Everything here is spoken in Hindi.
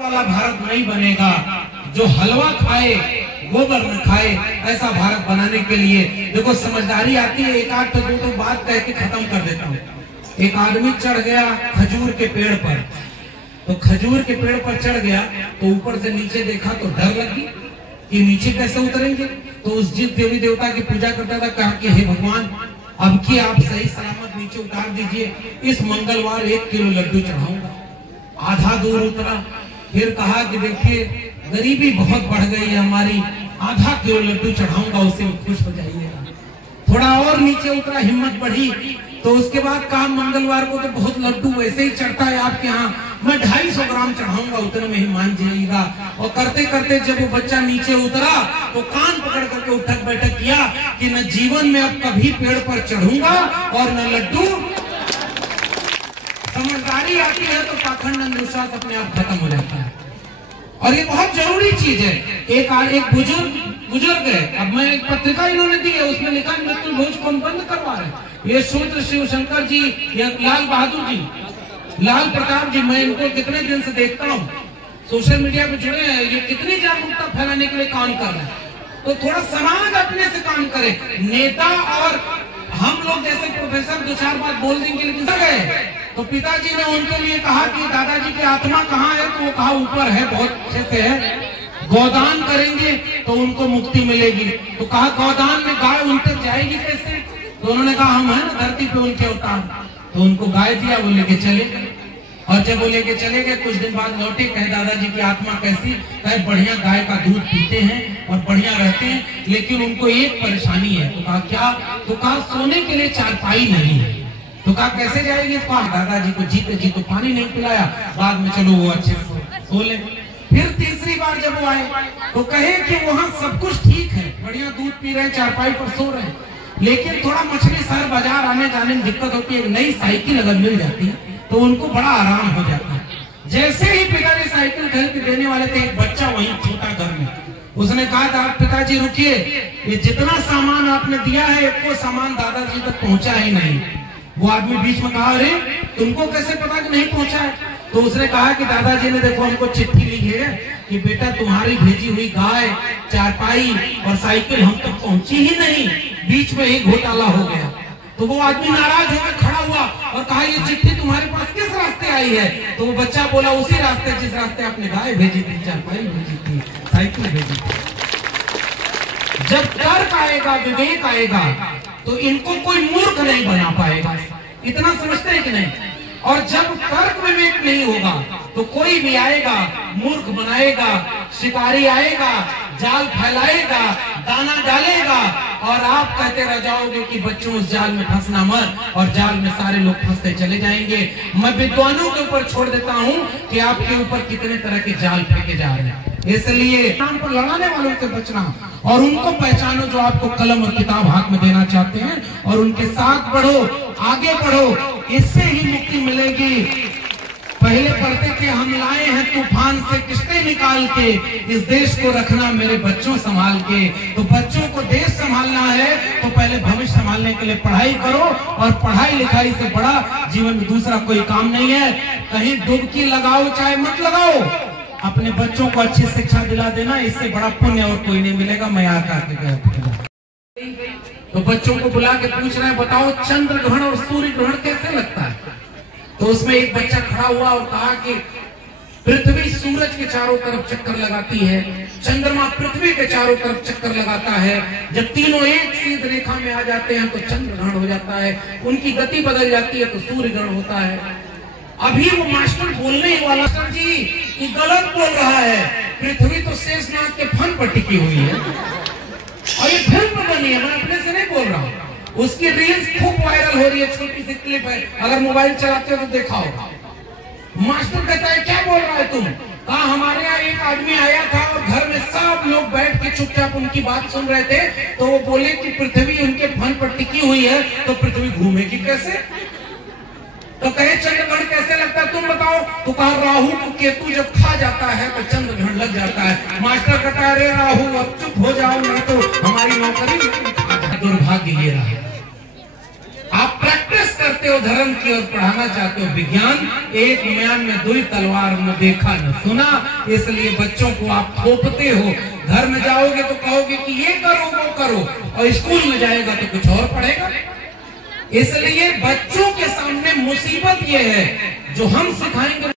वाला भारत नहीं बनेगा, जो हलवा खाए गोबर न खाए, ऐसा भारत बनाने के लिए देखो समझदारी आती है। एक आध तो बात कह के खत्म कर देता हूँ। एक आदमी चढ़ गया खजूर के पेड़ पर, तो खजूर के पेड़ पर चढ़ गया तो ऊपर से नीचे देखा तो डर लगी कि नीचे कैसे उतरेंगे। तो उस जिस देवी देवता की पूजा करता था, कहा कि हे भगवान अब की आप सही सलामत नीचे उतार दीजिए, इस मंगलवार 1 किलो लड्डू चढ़ाऊंगा। आधा दूर उतरा, फिर कहा कि देखिए गरीबी बहुत बढ़ गई है हमारी, आधा किलो लड्डू चढ़ाऊंगा, उससे खुश हो जाइएगा। थोड़ा और नीचे उतरा, हिम्मत बढ़ी, तो उसके बाद कहा मंगलवार को तो बहुत लड्डू वैसे ही चढ़ता है आपके यहाँ, मैं 250 ग्राम चढ़ाऊंगा, उतने में ही मान जाइएगा। और करते करते जब वो बच्चा नीचे उतरा तो कान पकड़ करके उठक बैठक किया कि न जीवन में अब कभी पेड़ पर चढ़ूंगा और न लड्डू। समझदारी आती है तो पाखंड अंधविश्वास अपने आप खत्म हो जाता है, और ये बहुत जरूरी चीज है। एक बुजुर्ग है, अब मैं एक पत्रिका इन्होंने दी है, उसमें लिखा मृत्यु भोज कौन बंद करवा रहे। ये शूद्र शिवशंकर जी या लाल बहादुर जी, लाल प्रताप जी, मैं इनको कितने दिन से देखता हूँ, सोशल मीडिया पे जुड़े हैं, ये कितनी जागरूकता फैलाने के लिए काम कर रहे हैं। तो थोड़ा समाज अपने से काम करे। नेता और हम लोग जैसे प्रोफेसर 2-4 बात बोल देंगे लेकिन गए, तो पिताजी ने उनके लिए कहा कि दादाजी की आत्मा कहाँ है, तो वो कहा ऊपर है, बहुत अच्छे से है, गोदान करेंगे तो उनको मुक्ति मिलेगी। तो कहा गोदान में गाय उन तक जाएगी कैसे, तो उन्होंने कहा हम है ना धरती पे उनके अवतार, तो उनको गाय दिया, वो लेके चले गए। और जब वो लेके चले गए कुछ दिन बाद लौटे, कहे दादाजी की आत्मा कैसी, कहे बढ़िया गाय का दूध पीते हैं और बढ़िया रहते हैं, लेकिन उनको एक परेशानी है। तो कहा क्या, तो कहा सोने के लिए चारपाई नहीं है। तो कहा कैसे जाएगी, तो दादाजी को जीते जी तो पानी नहीं पिलाया, बाद में चलो वो अच्छे सो ले। फिर तीसरी बार जब वो आए तो कहे कि वहाँ सब कुछ ठीक है, बढ़िया दूध पी रहे हैं, चारपाई पर सो रहे हैं, लेकिन थोड़ा मछली शहर बाजार आने जाने में दिक्कत होती है, नई साइकिल अगर मिल जाती है तो उनको बड़ा आराम हो जाता है। जैसे ही पिताजी साइकिल खरीद के देने वाले थे, एक बच्चा वहीं छोटा घर में, उसने कहा था पिताजी रुकिए, ये जितना सामान आपने दिया है एक सामान दादाजी तक पहुंचा ही नहीं। वो आदमी बीच में कहा अरे तुमको कैसे पता कि नहीं पहुंचा है, तो उसने कहा कि दादाजी ने देखो हमको चिट्ठी लिखी है कि बेटा तुम्हारी भेजी हुई गाय, चारपाई और साइकिल हम तक पहुंची ही नहीं, बीच में एक घोटाला हो गया। तो वो आदमी नाराज होकर खड़ा हुआ और कहा ये चिट्ठी तुम्हारे पास किस रास्ते आई है, तो वो बच्चा बोला उसी रास्ते जिस रास्ते आपने गाय भेजी थी, चारपाई भेजी थी, साइकिल भेजी थी। जब तर्क आएगा, विवेक आएगा, तो इनको कोई मूर्ख नहीं बना पाएगा, इतना समझते हैं कि नहीं। और जब तर्क विवेक नहीं होगा तो कोई भी आएगा मूर्ख बनाएगा, शिकारी आएगा जाल फैलाएगा, दाना डालेगा, और आप कहते रह जाओगे कि बच्चों उस जाल में फंसना मत, और जाल में सारे लोग फंसते चले जाएंगे। मैं विद्वानों के ऊपर छोड़ देता हूं कि आपके ऊपर कितने तरह के जाल फेंके जा रहे हैं। इसलिए नाम पर लड़ाने वालों से बचना, और उनको पहचानो जो आपको कलम और किताब हाथ में देना चाहते हैं, और उनके साथ बढ़ो, आगे बढ़ो, इससे ही मुक्ति मिलेगी। पहले पढ़ते थे हम लाए हैं तूफान से किश्ते निकाल के, इस देश को रखना मेरे बच्चों संभाल के। तो बच्चों को देश संभालना है तो पहले भविष्य संभालने के लिए पढ़ाई करो, और पढ़ाई लिखाई से बड़ा जीवन में दूसरा कोई काम नहीं है। कहीं डुबकी लगाओ चाहे मत लगाओ, अपने बच्चों को अच्छी शिक्षा दिला देना, इससे बड़ा पुण्य और कोई नहीं मिलेगा। मैं आकर के तो बच्चों को बुला के पूछ रहे हैं बताओ चंद्र ग्रहण और सूर्य ग्रहण कैसे लगता है। तो उसमें एक बच्चा खड़ा हुआ और कहा कि पृथ्वी सूरज के चारों तरफ चक्कर लगाती है, चंद्रमा पृथ्वी के चारों तरफ चक्कर लगाता है, जब तीनों एक सीध रेखा में आ जाते हैं तो चंद्र ग्रहण हो जाता है, उनकी गति बदल जाती है तो सूर्य ग्रहण होता है। अभी वो मास्टर बोलने वाला मास्टर जी ये गलत बोल रहा है, पृथ्वी तो शेषनाग के फन पर टिकी हुई है, और ये फिल्म बनी है, मैं अपने से नहीं बोल रहा हूँ। उसकी रील्स खूब वायरल हो रही है, छोटी सी क्लिप है, अगर मोबाइल चलाते हो तो देखा होगा। मास्टर कहता है क्या बोल रहा है तुम, कहा हमारे यहाँ एक आदमी आया था और घर में सब लोग बैठ के चुपचाप उनकी बात सुन रहे थे, तो वो बोले कि पृथ्वी उनके फन पर टिकी हुई है तो पृथ्वी घूमेगी कैसे। तो कहे चंद्रग्रहण कैसे लगता है तुम बताओ, तो कहा राहु को केतु जब खा जाता है तो चंद्रग्रहण लग जाता है। मास्टर कहता है अरे राहु अब चुप हो जाओ, नहीं तो हमारी नौकरी दुर्भाग्य ये रहा। आप प्रैक्टिस करते हो धर्म की और पढ़ाना चाहते हो विज्ञान, एक म्यान में दुई तलवार न देखा न सुना, इसलिए बच्चों को आप थोपते हो। घर में जाओगे तो कहोगे कि ये करो वो करो, और स्कूल में जाएगा तो कुछ और पढ़ेगा। इसलिए बच्चों के सामने मुसीबत ये है जो हम सिखाएंगे